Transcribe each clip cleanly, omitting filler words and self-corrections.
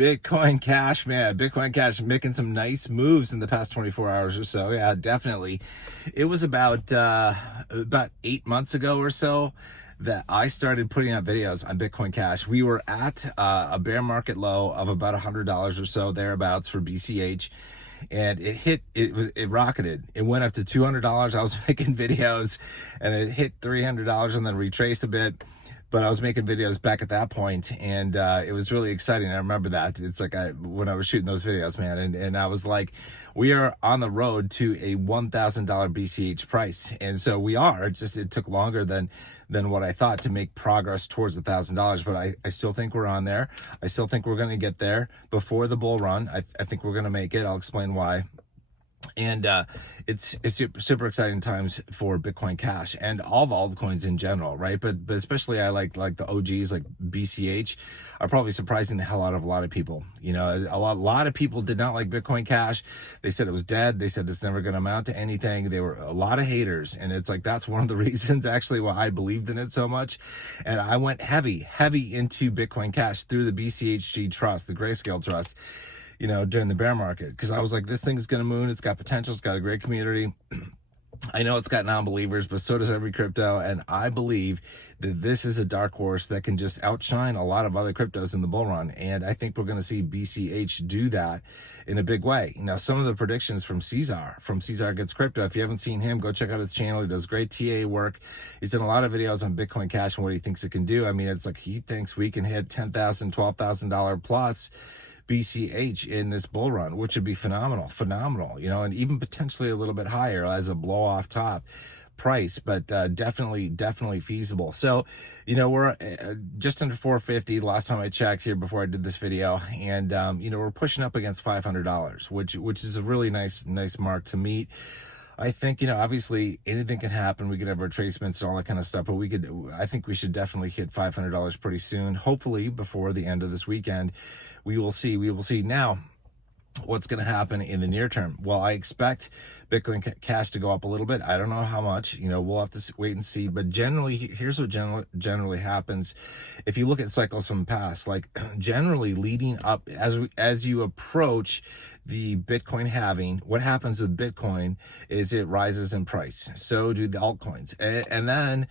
Bitcoin Cash, man. Bitcoin Cash making some nice moves in the past 24 hours or so. Yeah, definitely. It was about 8 months ago or so that I started putting out videos on Bitcoin Cash. We were at a bear market low of about $100 or so, thereabouts, for BCH. And it rocketed. It went up to $200. I was making videos and it hit $300 and then retraced a bit. But I was making videos back at that point, and it was really exciting. I remember that. It's like when I was shooting those videos, man, and I was like, we are on the road to a $1,000 BCH price. And so we are. It took longer than what I thought to make progress towards $1,000, but I still think we're on there. I still think we're going to get there before the bull run. I think we're going to make it. I'll explain why. And it's super exciting times for Bitcoin Cash and all the altcoins in general, right? But especially I like the OGs like BCH are probably surprising the hell out of a lot of people. You know, a lot of people did not like Bitcoin Cash. They said it was dead. They said it's never going to amount to anything. They were a lot of haters, and it's like that's one of the reasons actually why I believed in it so much. And I went heavy into Bitcoin Cash through the BCHG trust, the Grayscale trust, you know, during the bear market, because I was like, this thing's going to moon. It's got potential. It's got a great community. I know it's got non-believers, but so does every crypto. And I believe that this is a dark horse that can just outshine a lot of other cryptos in the bull run. And I think we're going to see BCH do that in a big way. Now, some of the predictions from Cesar Gets Crypto, if you haven't seen him, go check out his channel. He does great TA work. He's done a lot of videos on Bitcoin Cash and what he thinks it can do. I mean, it's like he thinks we can hit $10,000, $12,000 plus BCH in this bull run, which would be phenomenal, you know, and even potentially a little bit higher as a blow off top price, but definitely feasible. So, you know, we're just under 450 last time I checked here before I did this video, and you know, we're pushing up against $500, which is a really nice mark to meet. I think, you know, obviously anything can happen. We could have retracements and all that kind of stuff, but I think we should definitely hit $500 pretty soon. Hopefully before the end of this weekend. We will see. Now, what's going to happen in the near term? Well, I expect Bitcoin Cash to go up a little bit. I don't know how much, you know, we'll have to wait and see, but generally, here's what generally happens. If you look at cycles from the past, like generally leading up as you approach the Bitcoin halving, what happens with Bitcoin is it rises in price. So do the altcoins. And then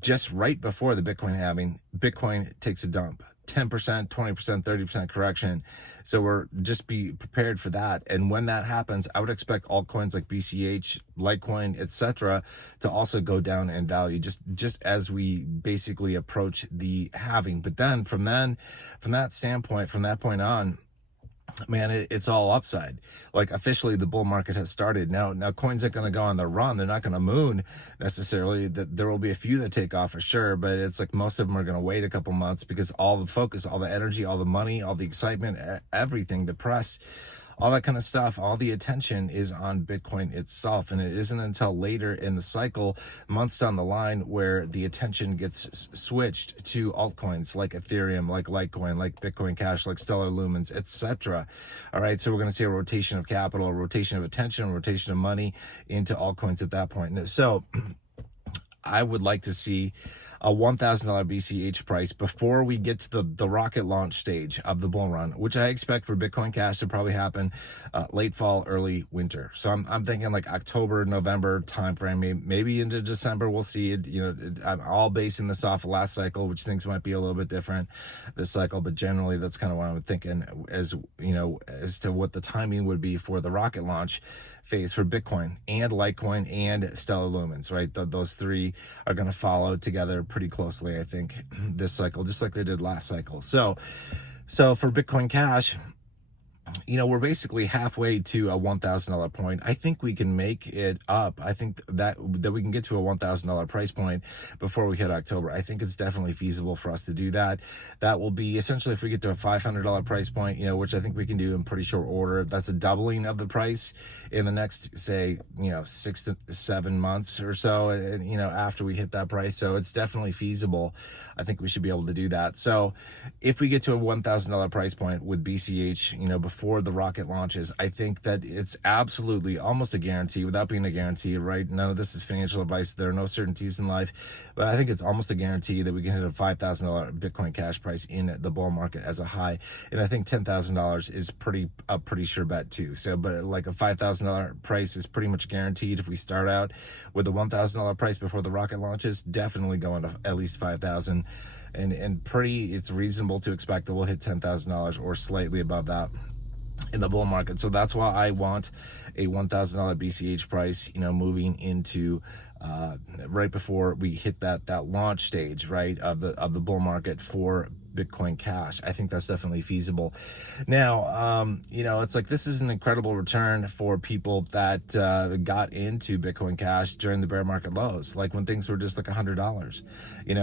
just right before the Bitcoin halving, Bitcoin takes a dump. 10%, 20%, 30% correction. So just be prepared for that. And when that happens, I would expect altcoins like BCH, Litecoin, etc., to also go down in value just as we basically approach the halving. But then from that point on, man, it's all upside. Like officially the bull market has started. Now coins aren't going to go on the run. They're not going to moon necessarily. There will be a few that take off for sure, but it's like most of them are going to wait a couple months because all the focus, all the energy, all the money, all the excitement, everything, the press, all that kind of stuff, all the attention is on Bitcoin itself. And it isn't until later in the cycle, months down the line, where the attention gets switched to altcoins like Ethereum, like Litecoin, like Bitcoin Cash, like Stellar Lumens, etc. All right, so we're going to see a rotation of capital, a rotation of attention, a rotation of money into altcoins at that point. So I would like to see a $1,000 BCH price before we get to the rocket launch stage of the bull run, which I expect for Bitcoin Cash to probably happen late fall, early winter. So I'm thinking like October, November timeframe, maybe into December. We'll see it. You know, I'm all basing this off of last cycle, which things might be a little bit different this cycle, but generally that's kind of what I'm thinking as, you know, as to what the timing would be for the rocket launch phase for Bitcoin and Litecoin and Stellar Lumens, right? Those three are going to follow together pretty closely, I think, this cycle, just like they did last cycle. So for Bitcoin Cash, you know, we're basically halfway to a $1,000 point. I think we can make it up. I think that we can get to a $1,000 price point before we hit October. I think it's definitely feasible for us to do that. That will be essentially if we get to a $500 price point, you know, which I think we can do in pretty short order. That's a doubling of the price in the next, say, you know, 6 to 7 months or so, and, you know, after we hit that price. So it's definitely feasible. I think we should be able to do that. So if we get to a $1,000 price point with BCH, you know, before before the rocket launches. I think that it's absolutely almost a guarantee, without being a guarantee, right? None of this is financial advice. There are no certainties in life, but I think it's almost a guarantee that we can hit a $5,000 Bitcoin Cash price in the bull market as a high. And I think $10,000 is a pretty sure bet too. So, but like a $5,000 price is pretty much guaranteed. If we start out with a $1,000 price before the rocket launches, definitely going to at least 5,000. And it's reasonable to expect that we'll hit $10,000 or slightly above that in the bull market. So that's why I want a $1,000 BCH price, moving into right before we hit that launch stage, right, of the bull market for Bitcoin Cash. I think that's definitely feasible. Now, it's like, this is an incredible return for people that got into Bitcoin Cash during the bear market lows, like when things were just like $100, and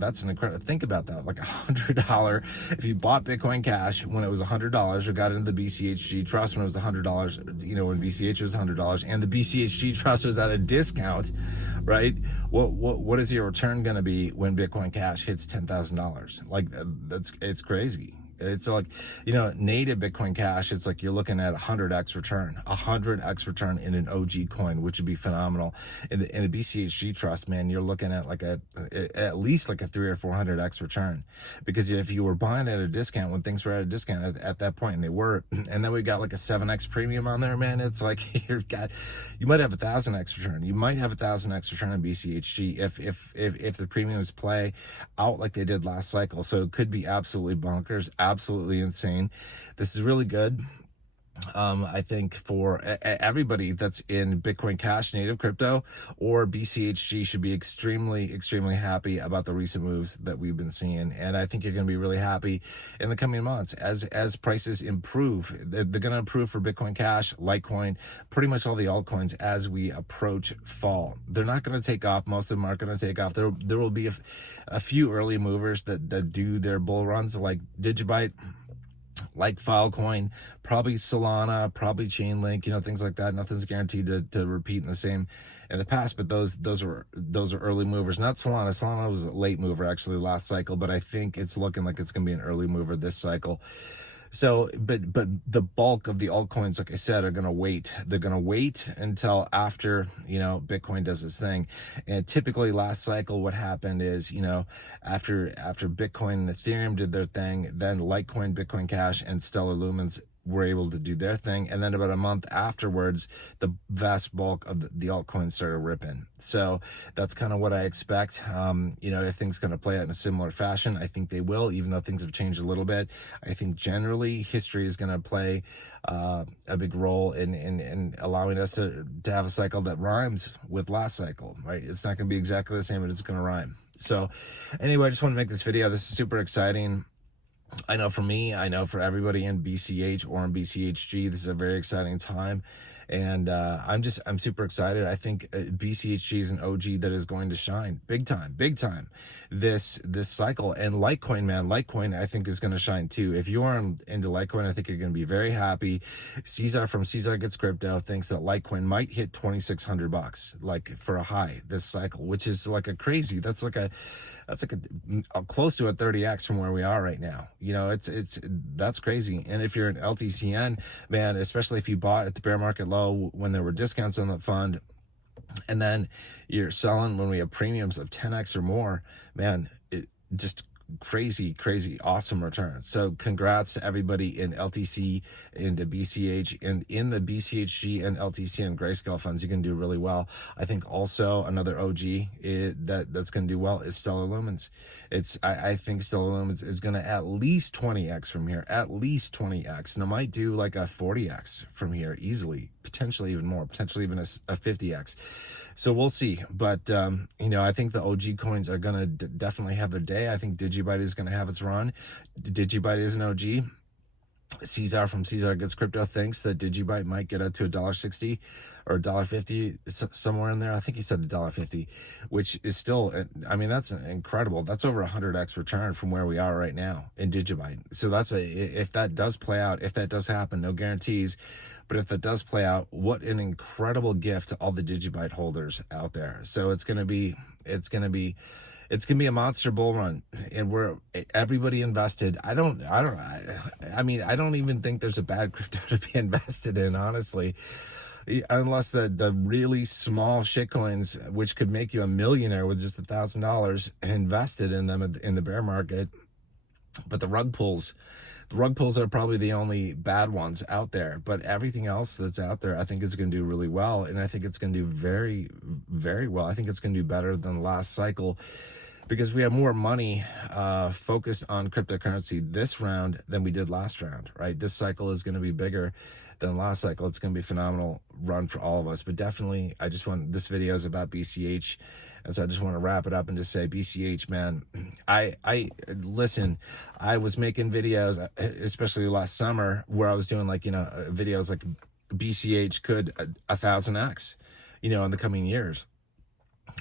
that's an incredible, think about that, like $100. If you bought Bitcoin Cash when it was $100, or got into the BCHG trust when it was $100, when BCH was $100 and the BCHG trust was at a discount, right? What is your return going to be when Bitcoin Cash hits $10,000? Like, it's crazy. It's like, native Bitcoin Cash, it's like you're looking at 100x return, 100x return in an OG coin, which would be phenomenal. In the BCHG trust, man, you're looking at like at least like a 300 or 400x return, because if you were buying at a discount when things were at a discount at that point, and they were, and then we got like a 7x premium on there, man, it's like you might have 1,000x return. You might have 1,000x return on BCHG if the premiums play out like they did last cycle. So it could be absolutely bonkers, absolutely insane. This is really good. I think for everybody that's in Bitcoin Cash, native crypto, or BCHG should be extremely, extremely happy about the recent moves that we've been seeing. And I think you're going to be really happy in the coming months as prices improve. They're going to improve for Bitcoin Cash, Litecoin, pretty much all the altcoins as we approach fall. They're not going to take off. Most of them aren't going to take off. There will be a few early movers that do their bull runs, like Digibyte, like Filecoin, probably Solana, probably Chainlink, things like that. Nothing's guaranteed to repeat in the past, but those are early movers. Not Solana. Solana was a late mover actually last cycle, but I think it's looking like it's going to be an early mover this cycle. So, but the bulk of the altcoins, like I said, are going to wait. They're going to wait until after, Bitcoin does its thing. And typically last cycle, what happened is, after Bitcoin and Ethereum did their thing, then Litecoin, Bitcoin Cash, and Stellar Lumens were able to do their thing, and then about a month afterwards, the vast bulk of the altcoins started ripping. So that's kind of what I expect. If things going to play out in a similar fashion, I think they will, even though things have changed a little bit. I think generally history is going to play a big role in allowing us to have a cycle that rhymes with last cycle, right? It's not going to be exactly the same, but it's going to rhyme. So anyway, I just want to make this video. This is super exciting. I know for me, I know for everybody in BCH or in BCHG, this is a very exciting time. And I'm super excited. I think BCHG is an OG that is going to shine big time this cycle. And Litecoin, man, Litecoin I think is going to shine too. If you are into Litecoin, I think you're going to be very happy. Caesar from Caesar Gets Crypto thinks that Litecoin might hit $2,600 like for a high this cycle, which is like a crazy. That's like a close to a 30x from where we are right now. That's crazy. And if you're an LTCN, man, especially if you bought at the bear market low when there were discounts on the fund, and then you're selling when we have premiums of 10x or more, man, it just crazy awesome return. So congrats to everybody in LTC, into BCH, and in the BCHG and LTC and Grayscale funds. You can do really well. I think also another OG that's going to do well is Stellar Lumens. I think Stellar Lumens is going to at least 20x from here, at least 20x, and it might do like a 40x from here easily, potentially even more, potentially even a 50x. So we'll see. But, I think the OG coins are going to definitely have their day. I think Digibyte is going to have its run. Digibyte is an OG. Caesar from Caesar Gets Crypto thinks that Digibyte might get up to $1.60 or $1.50, somewhere in there. I think he said $1.50, which is still, that's incredible. That's over 100x return from where we are right now in Digibyte. So if that does play out, if that does happen, no guarantees, but if that does play out, what an incredible gift to all the Digibyte holders out there. So it's going to be It's gonna be a monster bull run, and we're everybody invested. I mean, I don't even think there's a bad crypto to be invested in, honestly, unless the really small shitcoins, which could make you a millionaire with just $1,000 invested in them in the bear market. But the rug pulls are probably the only bad ones out there, but everything else that's out there, I think is going to do really well. And I think it's going to do very, very well. I think it's going to do better than the last cycle, because we have more money focused on cryptocurrency this round than we did last round, right? This cycle is going to be bigger than last cycle. It's going to be a phenomenal run for all of us. But definitely, this video is about BCH. And so I just want to wrap it up and just say, BCH, man, I listen, I was making videos, especially last summer, where I was doing videos like BCH could 1000x, in the coming years,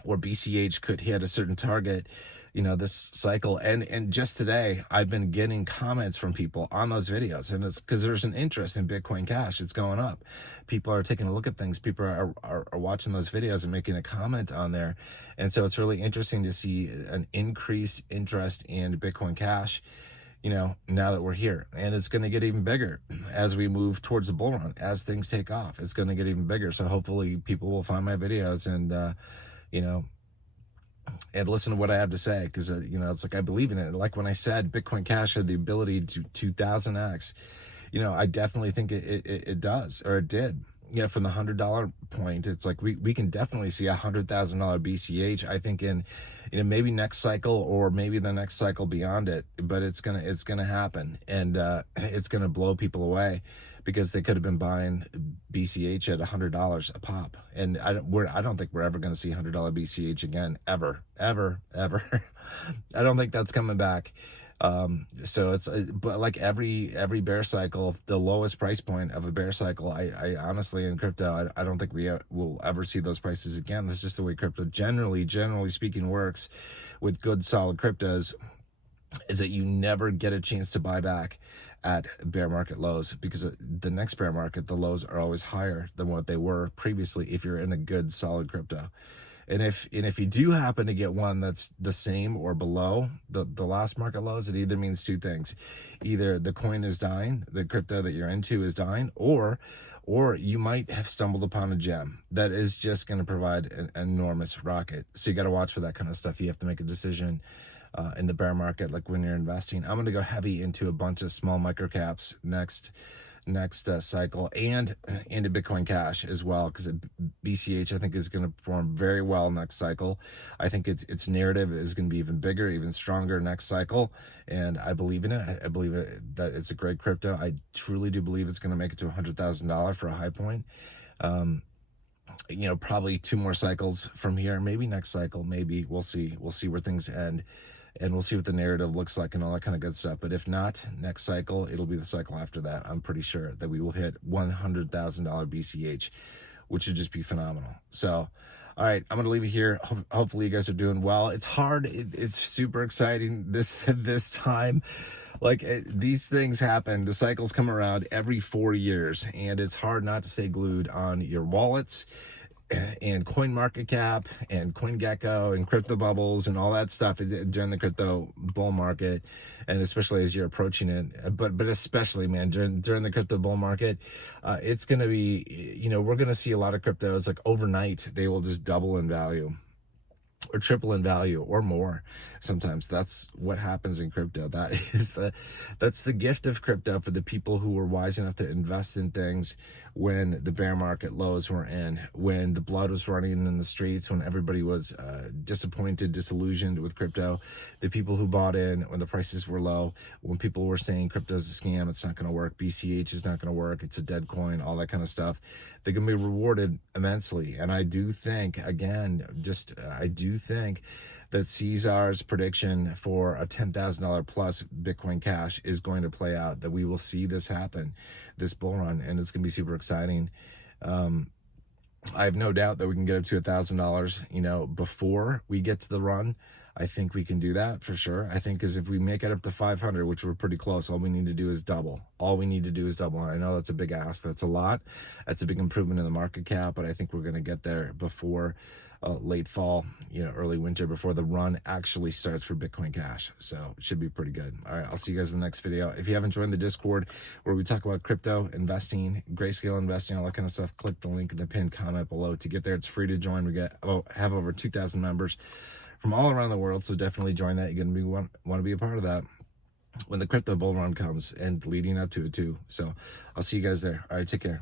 or BCH could hit a certain target, this cycle. And just today, I've been getting comments from people on those videos, and it's because there's an interest in Bitcoin Cash. It's going up. People are taking a look at things. People are watching those videos and making a comment on there. And so it's really interesting to see an increased interest in Bitcoin Cash, now that we're here. And it's going to get even bigger as we move towards the bull run, as things take off. It's going to get even bigger. So hopefully people will find my videos and, and listen to what I have to say, because it's like I believe in it. Like when I said Bitcoin Cash had the ability to 2000x, I definitely think it does, or it did. From the $100 point, it's like we can definitely see $100,000 BCH. I think in maybe next cycle, or maybe the next cycle beyond it. But it's gonna happen, and it's gonna blow people away, because they could have been buying BCH at $100 a pop. And I don't think we're ever going to see $100 BCH again, ever. I don't think that's coming back. So it's, but like every bear cycle, the lowest price point of a bear cycle, I honestly, in crypto, I don't think we will ever see those prices again. That's just the way crypto generally speaking works with good solid cryptos, is that you never get a chance to buy back at bear market lows, because the next bear market, the lows are always higher than what they were previously if you're in a good solid crypto. And if you do happen to get one that's the same or below the last market lows, it either means two things. Either the coin is dying, the crypto that you're into is dying, or you might have stumbled upon a gem that is just going to provide an enormous rocket. So you got to watch for that kind of stuff. You have to make a decision in the bear market, like when you're investing. I'm going to go heavy into a bunch of small micro caps next cycle, and into Bitcoin Cash as well, because BCH I think is going to perform very well next cycle. I think its narrative is going to be even bigger, even stronger next cycle, and I believe in it. I believe that it's a great crypto. I truly do believe it's going to make it to $100,000 for a high point. Probably 2 more cycles from here, maybe next cycle, maybe we'll see where things end. And we'll see what the narrative looks like and all that kind of good stuff. But if not next cycle, it'll be the cycle after that. I'm pretty sure that we will hit $100,000 BCH, which would just be phenomenal. So, all right, I'm going to leave it here. Hopefully you guys are doing well. It's hard. It's super exciting this time. Like these things happen. The cycles come around every 4 years, and it's hard not to stay glued on your wallets and CoinMarketCap and CoinGecko and crypto bubbles and all that stuff during the crypto bull market, and especially as you're approaching it, but especially, man, during the crypto bull market, it's going to be, we're going to see a lot of cryptos, like overnight, they will just double in value or triple in value or more. Sometimes that's what happens in crypto. That's the gift of crypto for the people who were wise enough to invest in things when the bear market lows were in, when the blood was running in the streets, when everybody was disappointed, disillusioned with crypto. The people who bought in when the prices were low, when people were saying crypto's a scam, it's not going to work, BCH is not going to work, it's a dead coin, all that kind of stuff, they're going to be rewarded immensely. And I do think, that Caesar's prediction for a $10,000 plus Bitcoin Cash is going to play out, that we will see this happen, this bull run, and it's going to be super exciting. I have no doubt that we can get up to $1,000, before we get to the run. I think we can do that for sure. I think because if we make it up to 500, which we're pretty close, all we need to do is double. And I know that's a big ask. That's a lot. That's a big improvement in the market cap, but I think we're going to get there before late fall, early winter before the run actually starts for Bitcoin Cash. So it should be pretty good. All right, I'll see you guys in the next video. If you haven't joined the Discord where we talk about crypto investing, grayscale investing, all that kind of stuff, click the link in the pinned comment below to get there. It's free to join. We have over 2,000 members from all around the world, so definitely join that. You're gonna want to be a part of that when the crypto bull run comes and leading up to it too. So I'll see you guys there. All right, take care.